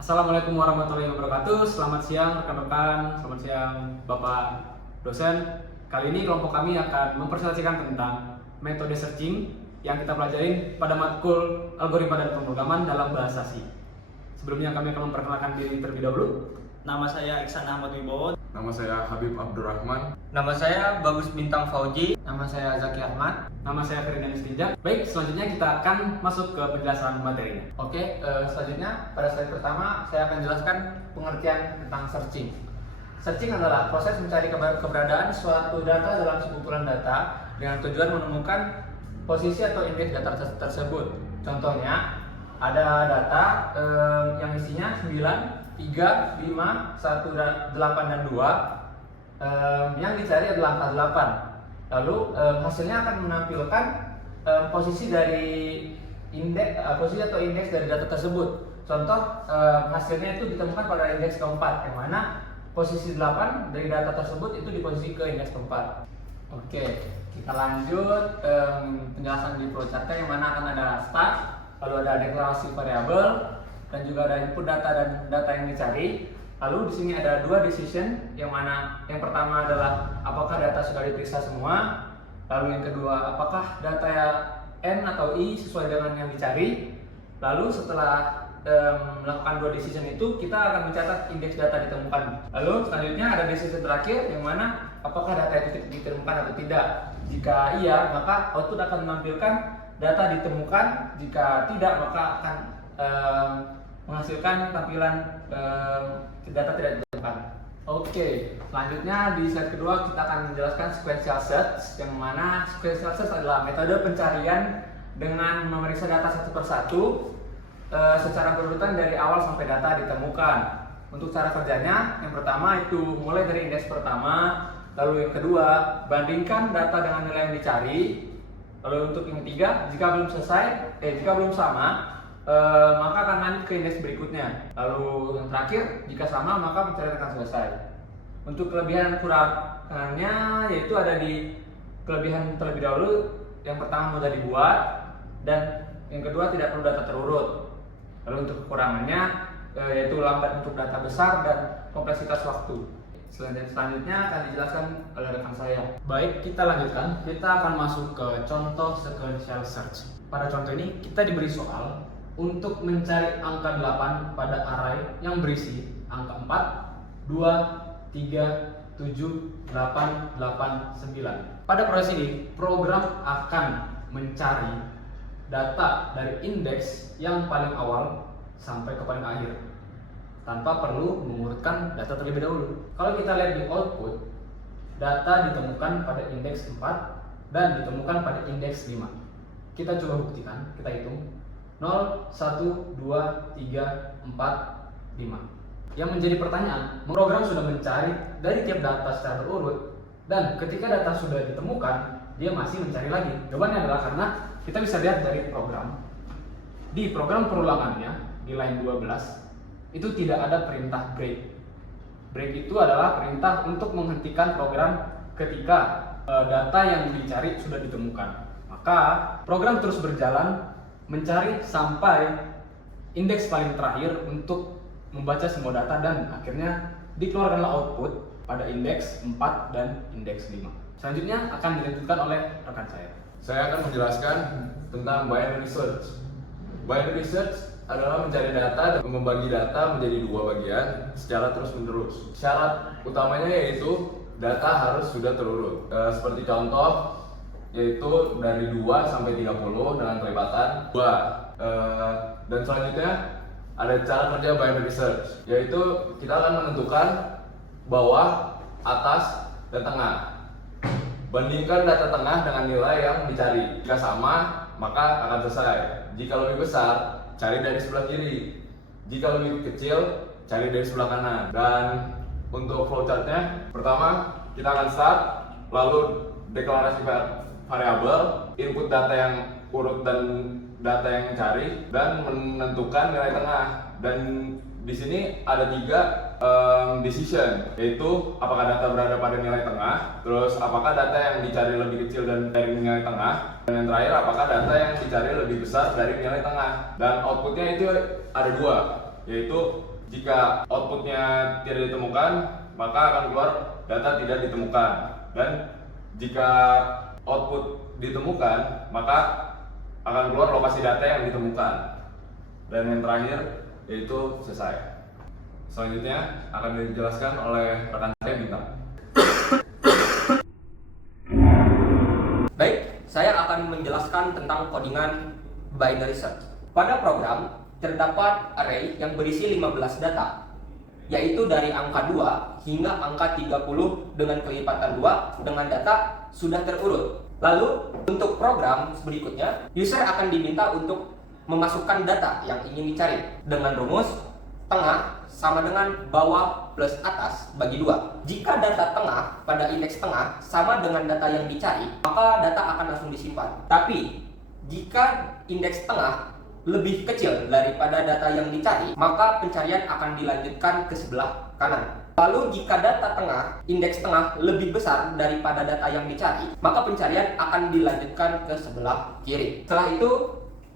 Assalamualaikum warahmatullahi wabarakatuh. Selamat siang rekan-rekan, selamat siang Bapak dosen. Kali ini kelompok kami akan mempresentasikan tentang metode searching yang kita pelajarin pada matkul algoritma dan pemrograman dalam bahasa C. Sebelumnya kami akan memperkenalkan diri terlebih dahulu. Nama saya Iksan Ahmad Wibowo. Nama saya Habib Abdurrahman. Nama saya Bagus Bintang Fauji. Nama saya Zaki Ahmad. Nama saya Ferdinand Istijak. Baik, selanjutnya kita akan masuk ke penjelasan materinya. Oke, selanjutnya pada slide pertama saya akan jelaskan pengertian tentang searching. Searching adalah proses mencari keberadaan suatu data dalam sekumpulan data dengan tujuan menemukan posisi atau indeks data tersebut. Contohnya, ada data yang isinya 9, 3, 5, 1, 8, dan 2. Yang dicari adalah angka 8. Lalu hasilnya akan menampilkan posisi dari posisi atau indeks dari data tersebut. Contoh hasilnya itu ditemukan pada indeks keempat, yang mana posisi 8 dari data tersebut itu di posisi ke indeks keempat. Oke, kita lanjut penjelasan di flowchart yang mana akan ada start, lalu ada deklarasi variabel, dan juga ada input data dan data yang dicari. Lalu di sini ada dua decision, yang mana yang pertama adalah apakah data sudah diperiksa semua, lalu yang kedua apakah data N atau I sesuai dengan yang dicari. Lalu setelah melakukan dua decision itu, kita akan mencatat indeks data ditemukan. Lalu selanjutnya ada decision terakhir, yang mana apakah data itu ditemukan atau tidak. Jika iya, maka output akan menampilkan data ditemukan. Jika tidak, maka akan menghasilkan tampilan data tidak ditemukan. Oke, selanjutnya di slide kedua kita akan menjelaskan sequential search, yang mana sequential search adalah metode pencarian dengan memeriksa data satu persatu secara berurutan dari awal sampai data ditemukan. Untuk cara kerjanya, yang pertama itu mulai dari indeks pertama, lalu yang kedua bandingkan data dengan nilai yang dicari, lalu untuk yang ketiga jika belum sama maka akan lanjut ke indeks berikutnya. Lalu yang terakhir, jika sama maka pencarian akan selesai. Untuk kelebihan dan kurangannya yaitu ada di kelebihan terlebih dahulu. Yang pertama mudah dibuat, dan yang kedua tidak perlu data terurut. Lalu untuk kekurangannya yaitu lambat untuk data besar dan kompleksitas waktu. Selanjutnya akan dijelaskan oleh rekan saya. Baik, kita lanjutkan. Kita akan masuk ke contoh sequential search. Pada contoh ini kita diberi soal untuk mencari angka 8 pada array yang berisi angka 4, 2, 3, 7, 8, 8, 9. Pada proses ini, program akan mencari data dari indeks yang paling awal sampai ke paling akhir tanpa perlu mengurutkan data terlebih dahulu. Kalau kita lihat di output, data ditemukan pada indeks 4 dan ditemukan pada indeks 5. Kita coba buktikan, kita hitung 0, 1, 2, 3, 4, 5. Yang menjadi pertanyaan, program sudah mencari dari tiap data secara terurut, dan ketika data sudah ditemukan, dia masih mencari lagi. Jawabannya adalah karena kita bisa lihat dari program. Di program perulangannya, di line 12, itu tidak ada perintah break. Break itu adalah perintah untuk menghentikan program ketika data yang dicari sudah ditemukan. Maka program terus berjalan mencari sampai indeks paling terakhir untuk membaca semua data, dan akhirnya dikeluarkanlah output pada indeks 4 dan indeks 5. Selanjutnya akan dilanjutkan oleh rekan saya. Saya akan menjelaskan tentang binary search. Binary search adalah mencari data dan membagi data menjadi dua bagian secara terus-menerus. Syarat utamanya yaitu data harus sudah terurut. Seperti contoh, yaitu dari 2 sampai 30 dengan kelipatan 2. Dan selanjutnya ada cara kerja binary search, yaitu kita akan menentukan bawah, atas, dan tengah. Bandingkan data tengah dengan nilai yang dicari. Jika sama, maka akan selesai. Jika lebih besar, cari dari sebelah kiri. Jika lebih kecil, cari dari sebelah kanan. Dan untuk flowchartnya, pertama kita akan start, lalu deklarasi variabel, input data yang urut dan data yang dicari, dan menentukan nilai tengah. Dan di sini ada 3 decision, yaitu apakah data berada pada nilai tengah, terus apakah data yang dicari lebih kecil dan dari nilai tengah, dan yang terakhir apakah data yang dicari lebih besar dari nilai tengah. Dan outputnya itu ada 2. yaitu jika outputnya tidak ditemukan, maka akan keluar data tidak ditemukan. Dan jika output ditemukan, maka akan keluar lokasi data yang ditemukan. Dan yang terakhir yaitu selesai. Selanjutnya akan dijelaskan oleh rekan saya Bintang. Baik, saya akan menjelaskan tentang codingan binary search. Pada program terdapat array yang berisi 15 data, yaitu dari angka 2 hingga angka 30 dengan kelipatan 2 dengan data sudah terurut. Lalu, untuk program berikutnya, user akan diminta untuk memasukkan data yang ingin dicari dengan rumus tengah sama dengan bawah plus atas bagi 2. Jika data tengah pada indeks tengah sama dengan data yang dicari, maka data akan langsung disimpan. Tapi, jika indeks tengah lebih kecil daripada data yang dicari, maka pencarian akan dilanjutkan ke sebelah kanan. Lalu jika data tengah, indeks tengah lebih besar daripada data yang dicari, maka pencarian akan dilanjutkan ke sebelah kiri. Setelah itu,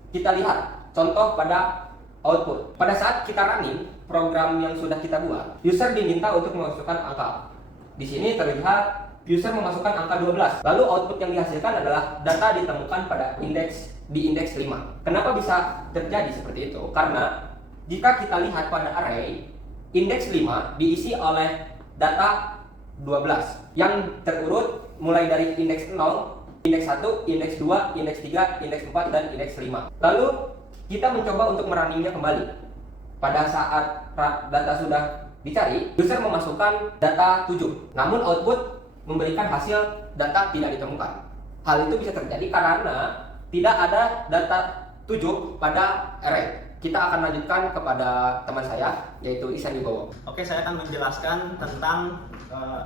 kita lihat contoh pada output. Pada saat kita running program yang sudah kita buat, user diminta untuk memasukkan angka. Di sini terlihat user memasukkan angka 12. Lalu output yang dihasilkan adalah data ditemukan pada indeks 5. Kenapa bisa terjadi seperti itu? Karena jika kita lihat pada array, indeks 5 diisi oleh data 12 yang terurut mulai dari indeks 0, indeks 1, indeks 2, indeks 3, indeks 4, dan indeks 5. Lalu kita mencoba untuk merunningnya kembali. Pada saat data sudah dicari, user memasukkan data 7. Namun output memberikan hasil data tidak ditemukan. Hal itu bisa terjadi karena tidak ada data 7 pada array. Kita akan lanjutkan kepada teman saya, yaitu Ihsan Wibowo. Oke, saya akan menjelaskan tentang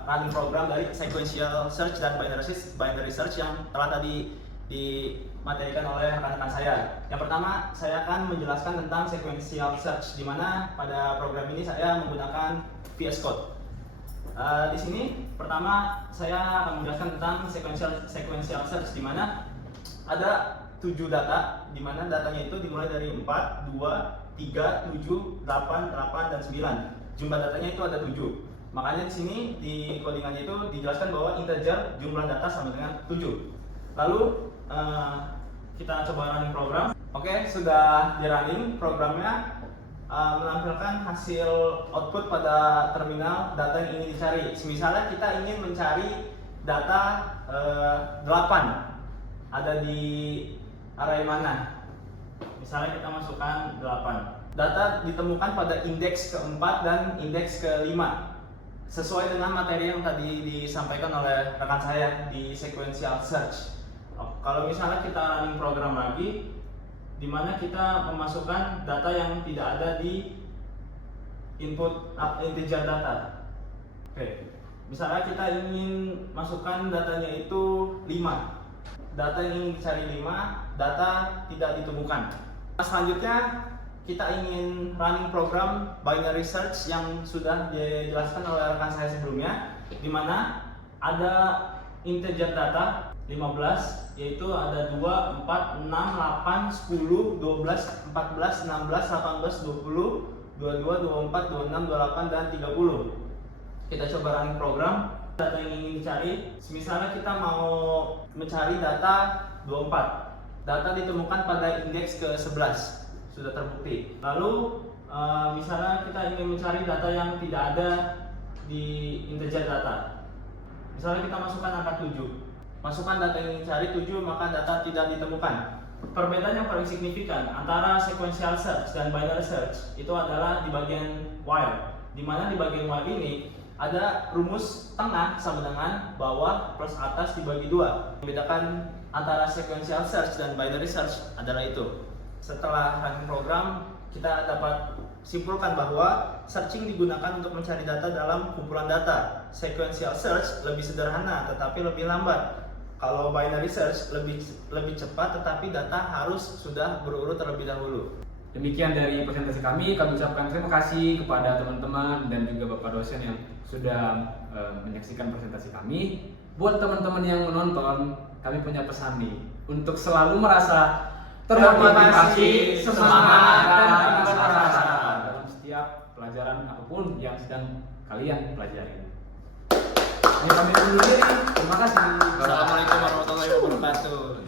running program dari sequential search dan binary search yang telah tadi dimaterikan oleh rekan-rekan saya. Yang pertama, saya akan menjelaskan tentang sequential search, di mana pada program ini saya menggunakan VS Code. Di sini pertama saya akan menjelaskan tentang sequential search, di mana ada 7 data, di mana datanya itu dimulai dari 4, 2, 3, 7, 8, 8, dan 9. Jumlah datanya itu ada 7. Makanya di sini di codingannya itu dijelaskan bahwa integer jumlah data sama dengan 7. Lalu kita coba running program. Oke, sudah di running programnya, menampilkan hasil output pada terminal data yang ingin dicari. Misalnya kita ingin mencari data 8 ada di array mana. Misalnya kita masukkan 8. Data ditemukan pada indeks keempat dan indeks kelima, sesuai dengan materi yang tadi disampaikan oleh rekan saya di sequential search. Kalau misalnya kita running program lagi, di mana kita memasukkan data yang tidak ada di input integer data. Oke, misalnya kita ingin masukkan datanya itu 5. Data yang ingin dicari 5, data tidak ditemukan. Selanjutnya kita ingin running program binary search yang sudah dijelaskan oleh rekan saya sebelumnya, di mana ada integer data 15, yaitu ada 2, 4, 6, 8, 10, 12, 14, 16, 18, 20, 22, 24, 26, 28, dan 30. Kita coba running program. Data yang ingin dicari, misalnya kita mau mencari data 24. Data ditemukan pada indeks ke-11, sudah terbukti. Lalu misalnya kita ingin mencari data yang tidak ada di integer data. Misalnya kita masukkan angka 7. Masukkan data yang ingin dicari 7, maka data tidak ditemukan. Perbedaan yang paling signifikan antara sequential search dan binary search itu adalah di bagian while, di mana di bagian while ini ada rumus tengah sama dengan bawah plus atas dibagi 2. Membedakan antara sequential search dan binary search adalah itu. Setelah running program, kita dapat simpulkan bahwa searching digunakan untuk mencari data dalam kumpulan data. Sequential search lebih sederhana tetapi lebih lambat. Kalau binary search lebih cepat tetapi data harus sudah berurut terlebih dahulu. Demikian dari presentasi kami ucapkan terima kasih kepada teman-teman dan juga Bapak dosen yang sudah menyaksikan presentasi kami. Buat teman-teman yang menonton, kami punya pesan nih untuk selalu merasa termotivasi, semangat, dan berasa dalam pelajaran apapun yang sedang kalian pelajari. Ayo pamit undur diri. Terima kasih. Assalamualaikum warahmatullahi wabarakatuh.